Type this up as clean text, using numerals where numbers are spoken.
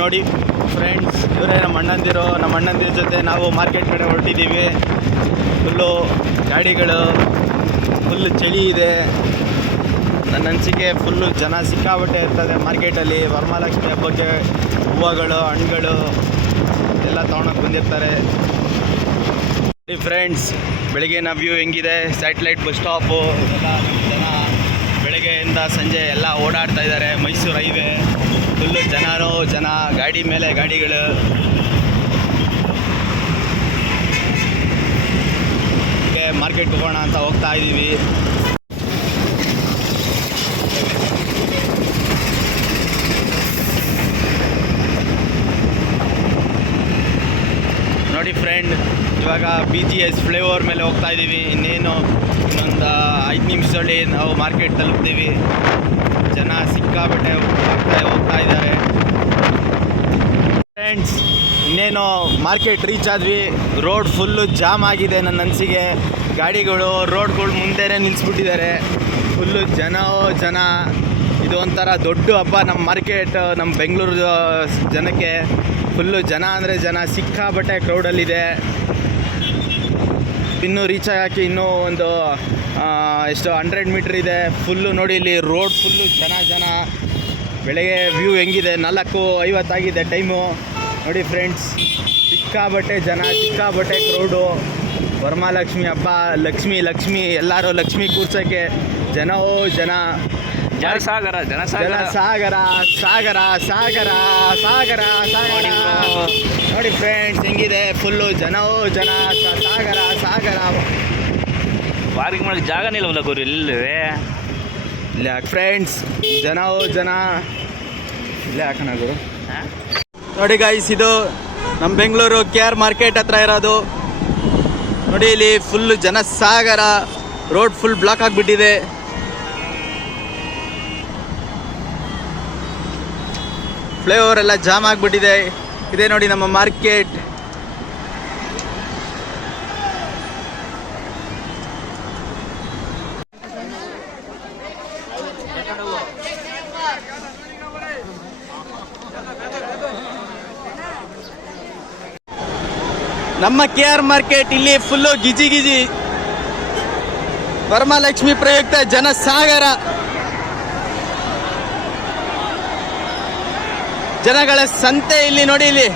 ನೋಡಿ ಫ್ರೆಂಡ್ಸ್, ಇವರೇ ನಮ್ಮ ಅಣ್ಣಂದಿರ ಜೊತೆ ನಾವು ಮಾರ್ಕೆಟ್ ಕಡೆ ಹೊರಟಿದ್ದೀವಿ. ಫುಲ್ಲು ಗಾಡಿಗಳು, ಫುಲ್ಲು ಚಳಿ ಇದೆ. ನನ್ನ ಅನಿಸಿಕೆ ಫುಲ್ಲು ಜನ ಸಿಕ್ಕಾಬಟ್ಟೆ ಇರ್ತದೆ ಮಾರ್ಕೆಟಲ್ಲಿ. ವರಮಹಾಲಕ್ಷ್ಮಿ ಹಬ್ಬಕ್ಕೆ ಹೂವುಗಳು, ಹಣ್ಣುಗಳು ಎಲ್ಲ ತೊಗೊಳಕ್ಕೆ ಬಂದಿರ್ತಾರೆ. ಫ್ರೆಂಡ್ಸ್, ಬೆಳಗ್ಗಿನ ವ್ಯೂ ಹೆಂಗಿದೆ, ಸ್ಯಾಟಲೈಟ್ ಬಸ್ ಸ್ಟಾಪು ಎಲ್ಲ ಜನ ಬೆಳಗ್ಗೆಯಿಂದ ಸಂಜೆ ಎಲ್ಲ ಓಡಾಡ್ತಾ ಇದ್ದಾರೆ. ಮೈಸೂರು ಹೈವೇ ಫುಲ್ಲು ಜನ, ಗಾಡಿ ಮೇಲೆ ಗಾಡಿಗಳು. ಮಾರ್ಕೆಟ್ಗೆ ಹೋಗೋಣ ಅಂತ ಹೋಗ್ತಾ ಇದ್ದೀವಿ. ನೋಡಿ ಫ್ರೆಂಡ್, ಇವಾಗ BGS ಫ್ಲೈಓವರ್ ಮೇಲೆ ಹೋಗ್ತಾ ಇದ್ದೀವಿ. ಇನ್ನೊಂದು 5 ನಿಮಿಷದಲ್ಲಿ ನಾವು ಮಾರ್ಕೆಟ್ ತಲುಪ್ತೀವಿ. ಜನ ಸಿಕ್ಕಾಬಟ್ಟೆ ಹೋಗ್ತಾ ಇದ್ದಾರೆ. ಫ್ರೆಂಡ್ಸ್, ಇನ್ನೇನು ಮಾರ್ಕೆಟ್ ರೀಚ್ ಆದ್ವಿ. ರೋಡ್ ಫುಲ್ಲು ಜಾಮ್ ಆಗಿದೆ. ನನ್ನ ಅನಿಸಿಕೆ ಗಾಡಿಗಳು ರೋಡ್ಗಳು ಮುಂದೆನೇ ನಿಲ್ಲಿಸ್ಬಿಟ್ಟಿದ್ದಾರೆ. ಫುಲ್ಲು ಜನ. ಇದು ಒಂಥರ ದೊಡ್ಡ ಹಬ್ಬ ನಮ್ಮ ಮಾರ್ಕೆಟ್, ನಮ್ಮ ಬೆಂಗಳೂರು ಜನಕ್ಕೆ. ಫುಲ್ಲು ಜನ ಅಂದರೆ ಜನ, ಸಿಕ್ಕಾಬಟ್ಟೆ ಕ್ರೌಡಲ್ಲಿದೆ. ಇನ್ನೂ ರೀಚ್ ಆಗೋಕ್ಕೆ ಇನ್ನೂ ಒಂದು 100 ಮೀಟ್ರ್ ಇದೆ. ಫುಲ್ಲು ನೋಡಿ, ಇಲ್ಲಿ ರೋಡ್ ಫುಲ್ಲು ಜನ. ಬೆಳಗ್ಗೆ ವ್ಯೂ ಹೆಂಗಿದೆ, 4:50 ಆಗಿದೆ ಟೈಮು. ನೋಡಿ ಫ್ರೆಂಡ್ಸ್, ಸಿಕ್ಕಾಬಟ್ಟೆ ಜನ, ಸಿಕ್ಕಾಬಟ್ಟೆ ಕ್ರೌಡು. ವರಮಹಾಲಕ್ಷ್ಮಿ ಹಬ್ಬ, ಲಕ್ಷ್ಮಿ ಎಲ್ಲರೂ ಲಕ್ಷ್ಮಿ ಕೂರ್ಸೋಕ್ಕೆ ಜನ. ಸಾಗರ. ನೋಡಿ ಫ್ರೆಂಡ್ಸ್, ಹೆಂಗಿದೆ ಫುಲ್ಲು ಜನ. ಸಾಗರ ಪಾರ್ಕಿಂಗ್ ಮಾಡೋಕ್ಕೆ ಜಾಗನೇ ಇಲ್ಲವಲ್ಲ ಗುರು ಇಲ್ಲವೇ. ಇಲ್ಲ ಫ್ರೆಂಡ್ಸ್, ಜನ ಇಲ್ಲೇ ಹಾಕೋಣ ಗುರು. ನೋಡಿ ಗೈಸ್, ಇದು ನಮ್ಮ ಬೆಂಗಳೂರು KR ಮಾರ್ಕೆಟ್ ಹತ್ರ ಇರೋದು. ನೋಡಿ, ಇಲ್ಲಿ ಫುಲ್ಲು ಜನ ಸಾಗರ. ರೋಡ್ ಫುಲ್ ಬ್ಲಾಕ್ ಆಗಿಬಿಟ್ಟಿದೆ. ಫ್ಲೈಓವರ್ ಎಲ್ಲ ಜಾಮ್ ಆಗಿಬಿಟ್ಟಿದೆ. ಇದೇ ನೋಡಿ ನಮ್ಮ ಮಾರ್ಕೆಟ್. ನಮ್ಮ KR ಮಾರ್ಕೆಟ್ ಇಲ್ಲಿ ಫುಲ್ಲು ಗಿಜಿ. ವರಮಹಾಲಕ್ಷ್ಮಿ ಪ್ರಯುಕ್ತ ಜನ ಸಾಗರ. ಜನಗಳ ಸಂತೆ ಇಲ್ಲಿ ನೋಡಿ. ಇಲ್ಲಿ